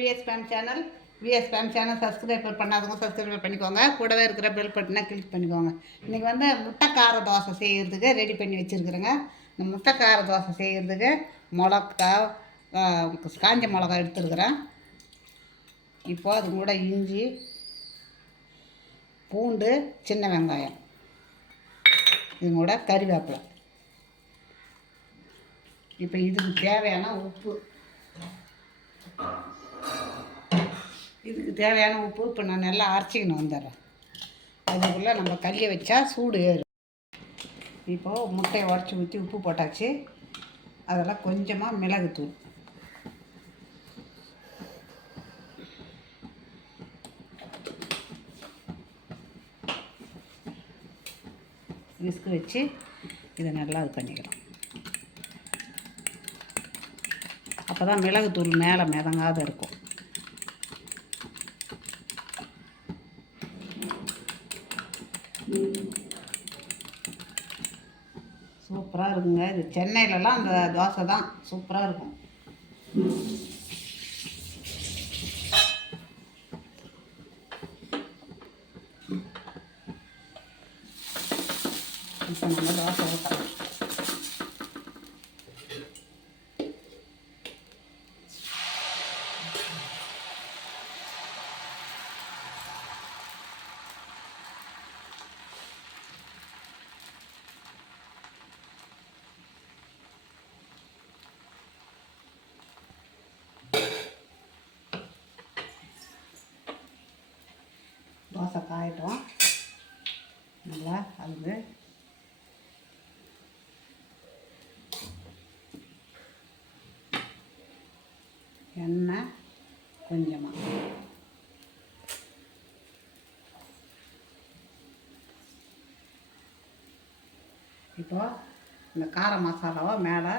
Vs channel subscriber பண்ணாதவங்க subscriber பண்ணிக்கோங்க. கூடவே இருக்கிற பெல் பட்டனை கிளிக் பண்ணிக்கோங்க. இன்றைக்கி வந்து முட்டைக்கார தோசை செய்கிறதுக்கு ரெடி பண்ணி வச்சுருக்குறேங்க. இந்த முட்டைக்கார தோசை செய்கிறதுக்கு மிளகா, காஞ்ச மிளகா எடுத்துருக்குறேன். இப்போ அது கூட இஞ்சி, பூண்டு, சின்ன வெங்காயம், இது கூட கறிவேப்பிலை. இப்போ இதுக்கு தேவையான உப்பு, இப்போ நான் நல்லா அரைச்சிக்கணும் வந்துடுறேன். அதுக்குள்ளே நம்ம கையை வச்சா சூடு ஏறும். இப்போது முட்டையை உடச்சி ஊற்றி உப்பு போட்டாச்சு. அதெல்லாம் கொஞ்சமாக மிளகுத்தூள், விஸ்கு வச்சு இதை நல்லா இது பண்ணிக்கலாம். அப்போ தான் மிளகுத்தூள் மேலே மிதங்காத இருக்கும். சூப்பராக இருக்குங்க. இது சென்னையிலலாம் அந்த தோசை தான் சூப்பராக இருக்கும். இப்போ நம்ம தோசை ஊற்றலாம். தோசை காயட்டும். நல்லா அது எண்ணெய் கொஞ்சமாக, இப்போ இந்த கார மசாலாவை மேலே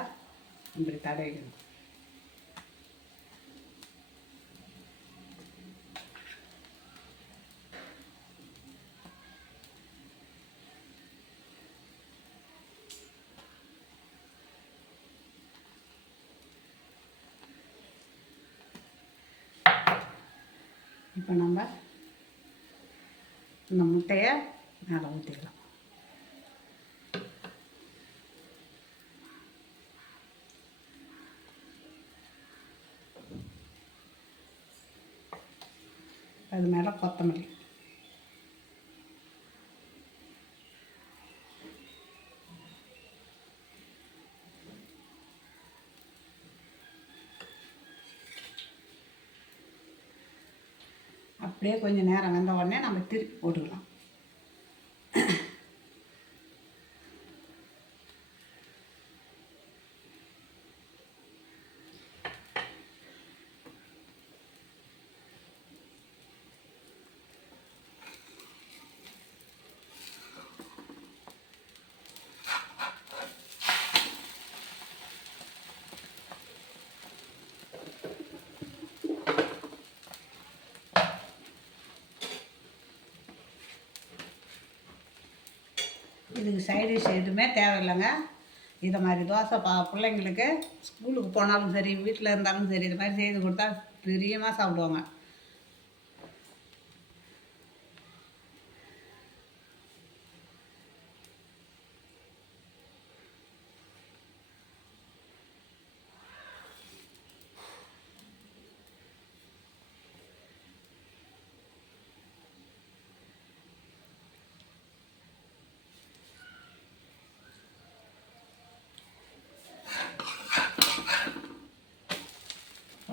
இப்படி தடவிக்கணும். இப்போ நம்ம இந்த முட்டையை மேலே ஊற்றிக்கலாம். அது மேலே கொத்தமல்லி, அப்படியே கொஞ்சம் நேரம் வெந்த உடனே நம்ம திருப்பி போட்டுக்கலாம். இதுக்கு சைடிஷ் எதுவுமே தேவையில்லைங்க. இதை மாதிரி தோசை பிள்ளைங்களுக்கு ஸ்கூலுக்கு போனாலும் சரி, வீட்டில் இருந்தாலும் சரி, இது மாதிரி செய்து கொடுத்தா பிரியமாக சாப்பிடுவாங்க.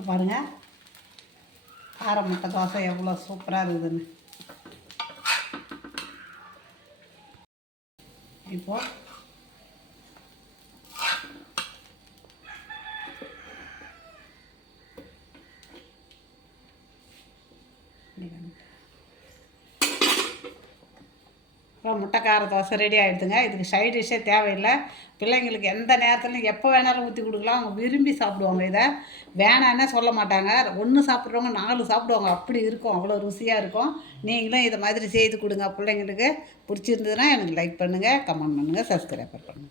பாருங்கள், கார முட்டை தோசை எவ்வளோ சூப்பராக இருக்குதுன்னு. இப்போது இப்போ முட்டைக்கார தோசை ரெடி ஆகிடுதுங்க. இதுக்கு சைட் டிஷ்ஷே தேவையில்லை. பிள்ளைங்களுக்கு எந்த நேரத்துலையும் எப்போ வேணாலும் ஊற்றி கொடுக்கலாம். அவங்க விரும்பி சாப்பிடுவாங்க. இதை வேணான்னே சொல்ல மாட்டாங்க. ஒன்று சாப்பிட்றவங்க 4 சாப்பிடுவாங்க. அப்படி இருக்கும், அவ்வளோ ருசியாக இருக்கும். நீங்களும் இதை மாதிரி செய்து கொடுங்க பிள்ளைங்களுக்கு. பிடிச்சிருந்ததுன்னா எனக்கு லைக் பண்ணுங்கள், கமெண்ட் பண்ணுங்கள், சப்ஸ்கிரைப் பண்ணுங்கள்.